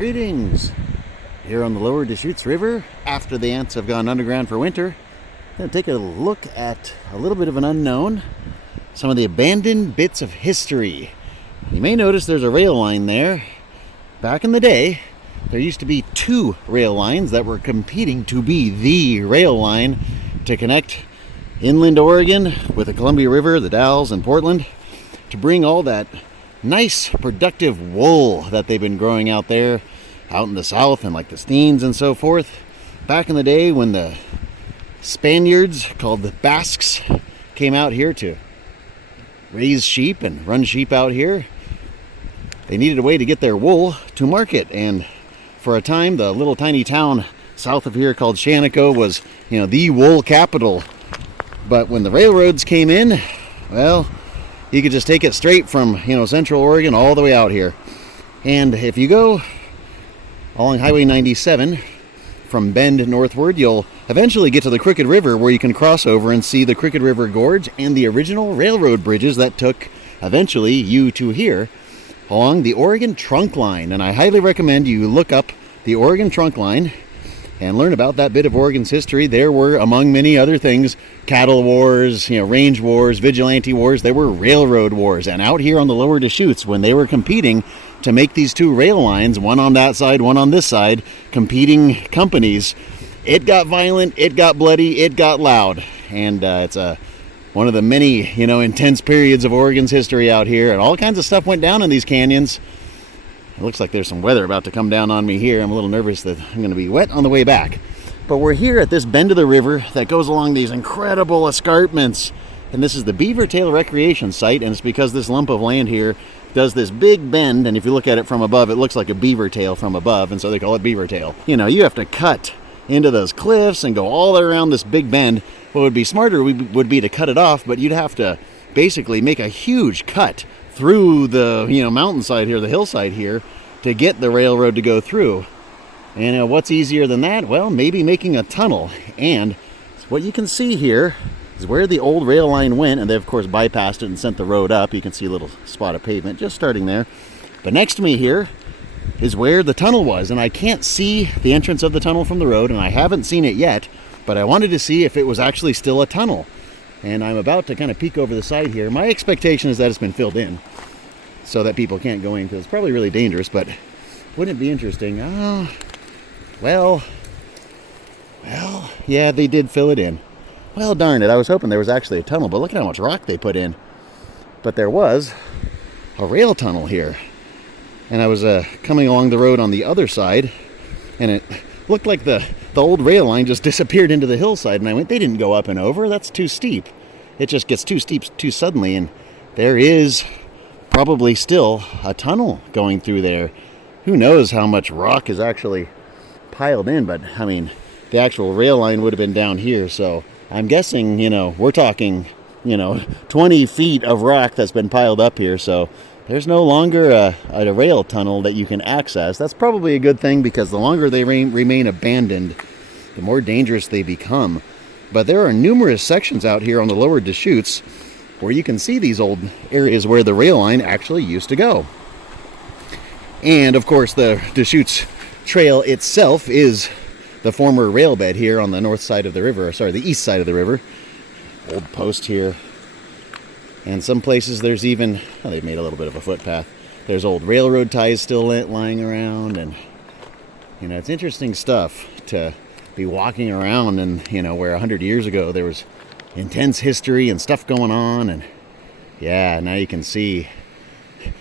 Greetings! Here on the lower Deschutes River, after the ants have gone underground for winter, I'm going to take a look at a little bit of an unknown, some of the abandoned bits of history. You may notice there's a rail line there. Back in the day, there used to be two rail lines that were competing to be the rail line to connect inland Oregon with the Columbia River, the Dalles, and Portland, to bring all that nice, productive wool that they've been growing out there, out in the south, and like the Steens and so forth. Back in the day when the Spaniards, called the Basques, came out here to raise sheep and run sheep out here, they needed a way to get their wool to market. And for a time, the little tiny town south of here called Shaniko was, the wool capital. But when the railroads came in, well, you could just take it straight from, Central Oregon all the way out here. And if you go along Highway 97 from Bend northward, you'll eventually get to the Crooked River, where you can cross over and see the Crooked River Gorge and the original railroad bridges that took eventually you to here along the Oregon Trunk Line. And I highly recommend you look up the Oregon Trunk Line and learn about that bit of Oregon's history. There were, among many other things, cattle wars, range wars, vigilante wars. There were railroad wars. And out here on the lower Deschutes, when they were competing to make these two rail lines, one on that side, one on this side, competing companies, it got violent, it got bloody, it got loud. And it's one of the many, intense periods of Oregon's history out here. And all kinds of stuff went down in these canyons. It looks like there's some weather about to come down on me here. I'm a little nervous that I'm going to be wet on the way back. But we're here at this bend of the river that goes along these incredible escarpments. And this is the Beaver Tail Recreation Site, and it's because this lump of land here does this big bend, and if you look at it from above, it looks like a beaver tail from above, and so they call it Beaver Tail. You have to cut into those cliffs and go all around this big bend. What would be smarter would be to cut it off, but you'd have to basically make a huge cut through the mountainside here, the hillside here, to get the railroad to go through. And what's easier than that? Well, maybe making a tunnel. And what you can see here is where the old rail line went, and they of course bypassed it and sent the road up. You can see a little spot of pavement just starting there. But next to me here is where the tunnel was, and I can't see the entrance of the tunnel from the road, and I haven't seen it yet, but I wanted to see if it was actually still a tunnel. And I'm about to kind of peek over the side here. My expectation is that it's been filled in so that people can't go in, because it's probably really dangerous, but wouldn't it be interesting? Well, yeah, they did fill it in. Well, darn it, I was hoping there was actually a tunnel, but look at how much rock they put in. But there was a rail tunnel here. And I was coming along the road on the other side, and it looked like the old rail line just disappeared into the hillside, and I went, they didn't go up and over, that's too steep. It just gets too steep too suddenly, and there is probably still a tunnel going through there. Who knows how much rock is actually piled in, but I mean, the actual rail line would have been down here, so I'm guessing, we're talking, 20 feet of rock that's been piled up here, so there's no longer a rail tunnel that you can access. That's probably a good thing, because the longer they remain abandoned, the more dangerous they become. But there are numerous sections out here on the lower Deschutes where you can see these old areas where the rail line actually used to go. And of course, the Deschutes Trail itself is the former rail bed here on the north side of the river, the east side of the river. Old post here. And some places there's even, they've made a little bit of a footpath. There's old railroad ties still lying around, and it's interesting stuff to be walking around, and where 100 years ago there was intense history and stuff going on, and yeah, now you can see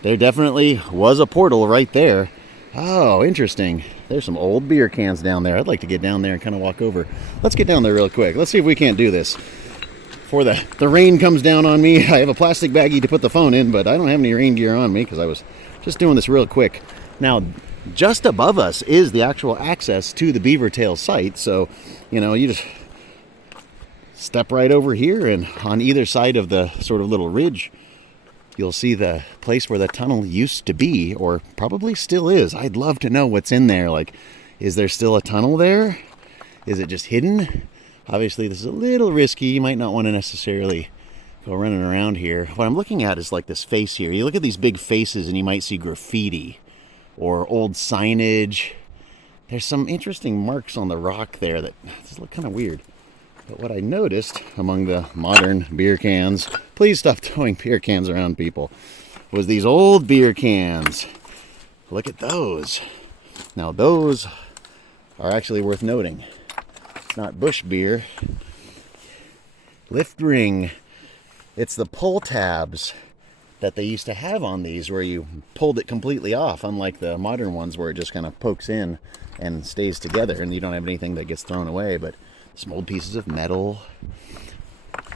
there definitely was a portal right there. Oh, interesting. There's some old beer cans down there. I'd like to get down there and kind of walk over. Let's get down there real quick. Let's see if we can't do this before the rain comes down on me. I have a plastic baggie to put the phone in, but I don't have any rain gear on me because I was just doing this real quick. Now, just above us is the actual access to the Beaver Tail site. So, you just step right over here, and on either side of the sort of little ridge, you'll see the place where the tunnel used to be, or probably still is. I'd love to know what's in there. Like, is there still a tunnel there? Is it just hidden? Obviously, this is a little risky. You might not want to necessarily go running around here. What I'm looking at is like this face here. You look at these big faces and you might see graffiti or old signage. There's some interesting marks on the rock there that just look kind of weird. But what I noticed among the modern beer cans, please stop throwing beer cans around, people, was these old beer cans. Look at those. Now those are actually worth noting. It's not Busch beer. Lift ring. It's the pull tabs that they used to have on these where you pulled it completely off, unlike the modern ones where it just kind of pokes in and stays together and you don't have anything that gets thrown away. But some old pieces of metal.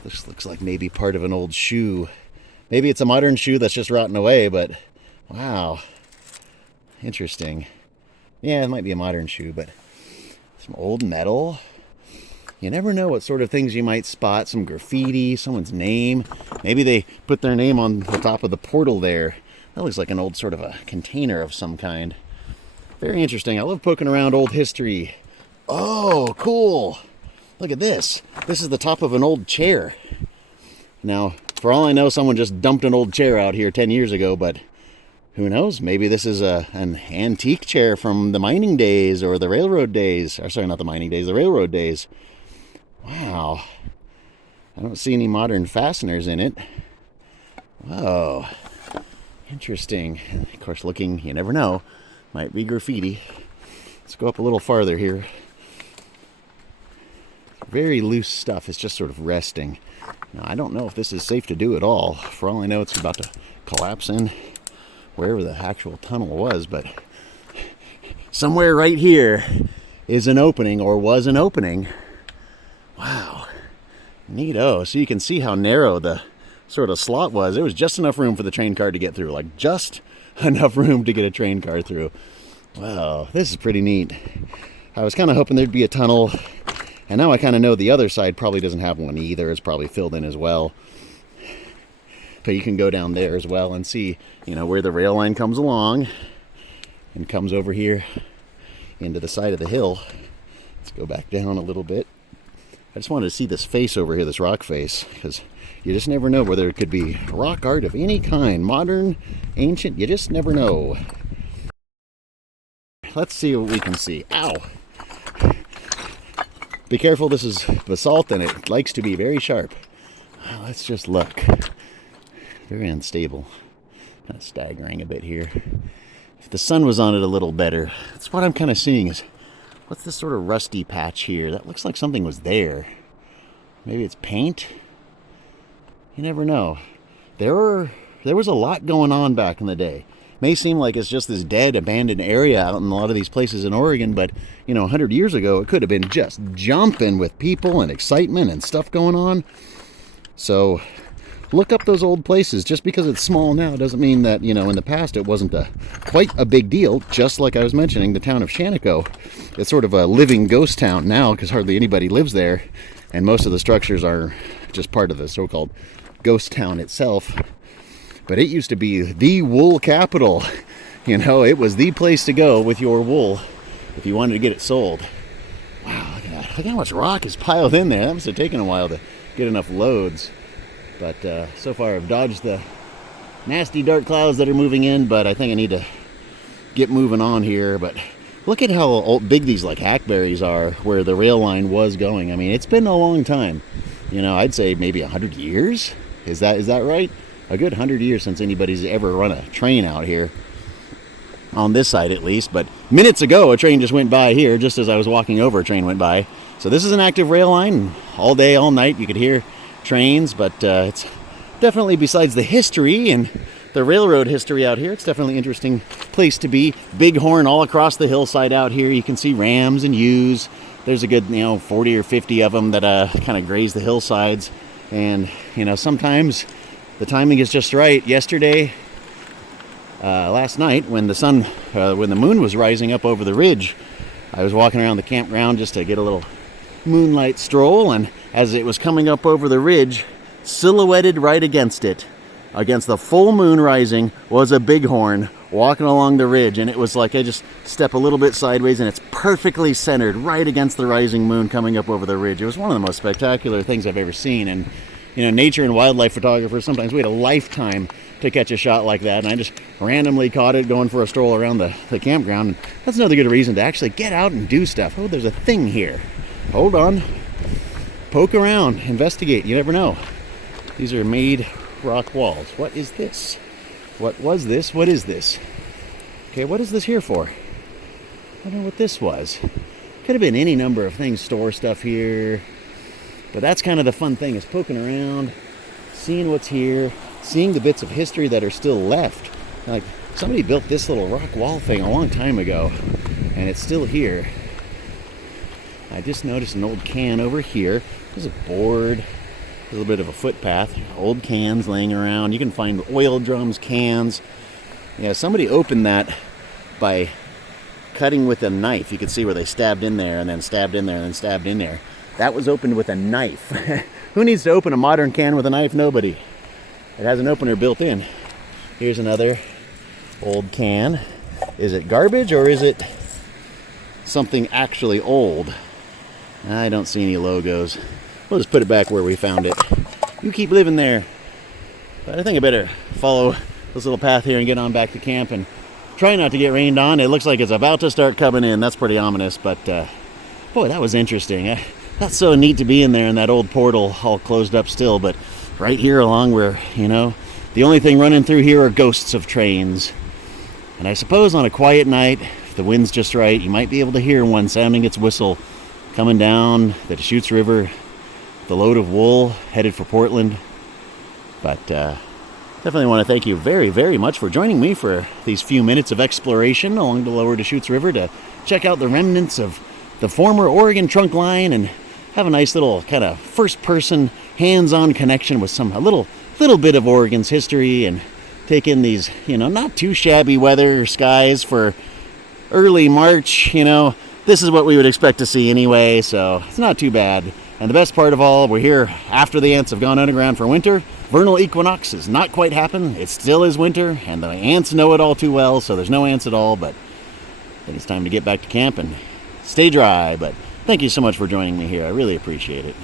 This looks like maybe part of an old shoe. Maybe it's a modern shoe that's just rotting away, but wow. Interesting. Yeah, it might be a modern shoe, but some old metal. You never know what sort of things you might spot. Some graffiti, someone's name. Maybe they put their name on the top of the portal there. That looks like an old sort of a container of some kind. Very interesting. I love poking around old history. Oh, cool. Look at this. This is the top of an old chair. Now, for all I know, someone just dumped an old chair out here 10 years ago, but who knows? Maybe this is an antique chair from the mining days or the railroad days. Or sorry, not the mining days, the railroad days. Wow. I don't see any modern fasteners in it. Whoa. Interesting. And of course, looking, you never know, might be graffiti. Let's go up a little farther here. Very loose stuff. It's just sort of resting. Now, I don't know if this is safe to do at all. For all I know, it's about to collapse in wherever the actual tunnel was, but somewhere right here is an opening, or was an opening. Wow. Neato. So you can see how narrow the sort of slot was. It was just enough room for the train car to get through. Like, just enough room to get a train car through. Wow, this is pretty neat. I was kind of hoping there'd be a tunnel, and now I kind of know the other side probably doesn't have one either. It's probably filled in as well. But you can go down there as well and see, you know, where the rail line comes along and comes over here into the side of the hill. Let's go back down a little bit. I just wanted to see this face over here, this rock face, because you just never know whether it could be rock art of any kind, modern, ancient, you just never know. Let's see what we can see. Ow! Be careful, this is basalt and it likes to be very sharp. Let's just look. Very unstable. Kind of staggering a bit here. If the sun was on it a little better, that's what I'm kind of seeing is, what's this sort of rusty patch here? That looks like something was there. Maybe it's paint? You never know. There was a lot going on back in the day. May seem like it's just this dead, abandoned area out in a lot of these places in Oregon, but, you know, 100 years ago, it could have been just jumping with people and excitement and stuff going on. So look up those old places. Just because it's small now doesn't mean that, you know, in the past it wasn't quite a big deal. Just like I was mentioning, the town of Shaniko. It's sort of a living ghost town now because hardly anybody lives there, and most of the structures are just part of the so-called ghost town itself. But it used to be the wool capital. You know, it was the place to go with your wool if you wanted to get it sold. Wow, look at that. Look how much rock is piled in there. That must have taken a while to get enough loads. But so far I've dodged the nasty dark clouds that are moving in, but I think I need to get moving on here. But look at how big these like hackberries are where the rail line was going. I mean, it's been a long time. You know, I'd say maybe 100 years. Is that right? A good 100 years since anybody's ever run a train out here. On this side at least. But minutes ago a train just went by here. Just as I was walking over, a train went by. So this is an active rail line. All day, all night you could hear trains. But it's definitely, besides the history and the railroad history out here, it's definitely an interesting place to be. Bighorn all across the hillside out here. You can see rams and ewes. There's a good, 40 or 50 of them that kind of graze the hillsides. And, sometimes the timing is just right. Yesterday, last night, when the moon was rising up over the ridge, I was walking around the campground just to get a little moonlight stroll, and as it was coming up over the ridge, silhouetted right against it, against the full moon rising, was a bighorn walking along the ridge. And it was like I just step a little bit sideways and it's perfectly centered right against the rising moon coming up over the ridge. It was one of the most spectacular things I've ever seen. And nature and wildlife photographers, sometimes wait a lifetime to catch a shot like that, and I just randomly caught it going for a stroll around the campground. And that's another good reason to actually get out and do stuff. Oh, there's a thing here. Hold on. Poke around, investigate, you never know. These are made rock walls. What is this? What was this? What is this? Okay, what is this here for? I don't know what this was. Could have been any number of things, store stuff here. But that's kind of the fun thing, is poking around, seeing what's here, seeing the bits of history that are still left. Like, somebody built this little rock wall thing a long time ago, and it's still here. I just noticed an old can over here. There's a board, a little bit of a footpath, old cans laying around. You can find oil drums, cans. Yeah, somebody opened that by cutting with a knife. You could see where they stabbed in there and then stabbed in there and then stabbed in there. That was opened with a knife. Who needs to open a modern can with a knife? Nobody. It has an opener built in. Here's another old can. Is it garbage or is it something actually old? I don't see any logos. We'll just put it back where we found it. You keep living there. But I think I better follow this little path here and get on back to camp and try not to get rained on. It looks like it's about to start coming in. That's pretty ominous, but boy, that was interesting. That's so neat to be in there in that old portal, all closed up still, but right here along where, the only thing running through here are ghosts of trains. And I suppose on a quiet night, if the wind's just right, you might be able to hear one sounding its whistle coming down the Deschutes River, the load of wool headed for Portland. But definitely want to thank you very, very much for joining me for these few minutes of exploration along the lower Deschutes River to check out the remnants of the former Oregon trunk line and have a nice little kind of first-person, hands-on connection with a little bit of Oregon's history, and take in these, not too shabby weather skies for early March. This is what we would expect to see anyway, so it's not too bad. And the best part of all, we're here after the ants have gone underground for winter. Vernal equinox has not quite happened. It still is winter, and the ants know it all too well, so there's no ants at all, but I think it's time to get back to camp and stay dry. But thank you so much for joining me here. I really appreciate it.